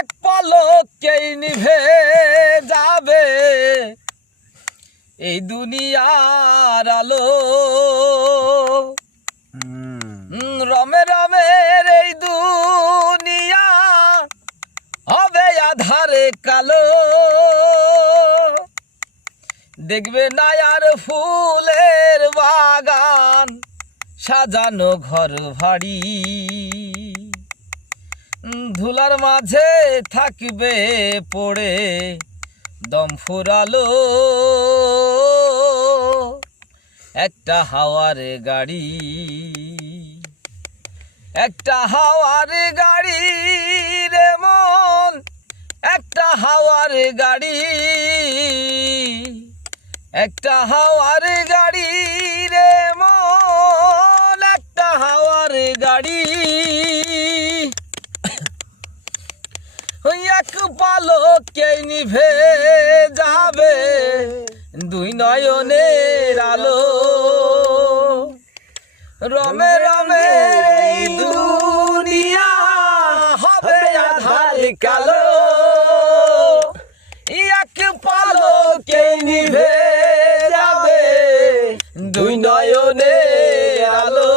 এক পলকেই নিভে যাবে এই দুনিয়ার আলো। রমে রমের এই দুনিয়া হবে আধারে কালো। দেখবে না আর ফুলের বাগান সাজানো ঘর ভাড়ি, ধুলার মাঝে থাকবে পড়ে দম ফুরালো একটা হাওয়ার গাড়ি। একটা হাওয়ার গাড়ি রে মন, একটা হাওয়ার গাড়ি, একটা হাওয়ার গাড়ি রে মন, একটা হাওয়ার গাড়ি। এক পলকে নিভে যাবে দুই নয়নের আলো। রমে রমে এই দুনিয়া হবে আধার কালো। এক পলকে নিভে যাবে দুই নয়নের আলো।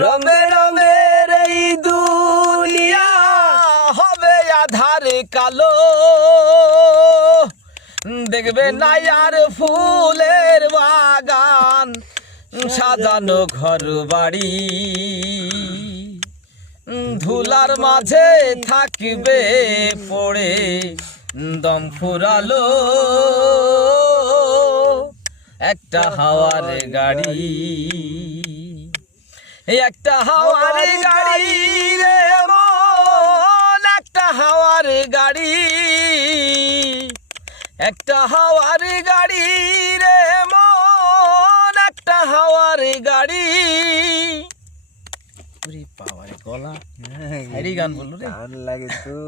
রমে রমে এই দুনিয়া হবে আধার কালো। দেখবে না আর ফুলের বাগান সাজানো ঘর বাড়ি, ধুলার মাঝে থাকবে পড়ে দম ফুরালো একটা হাওয়ার গাড়ি। একটা হাওয়ার গাড়ি রে মন, একটা হাওয়ার গাড়ি, একটা হাওয়ার গাড়ি রে মন, একটা হাওয়ার গাড়ি। পাওয়ারে গলা গান বললো রে, গান লাগে তো।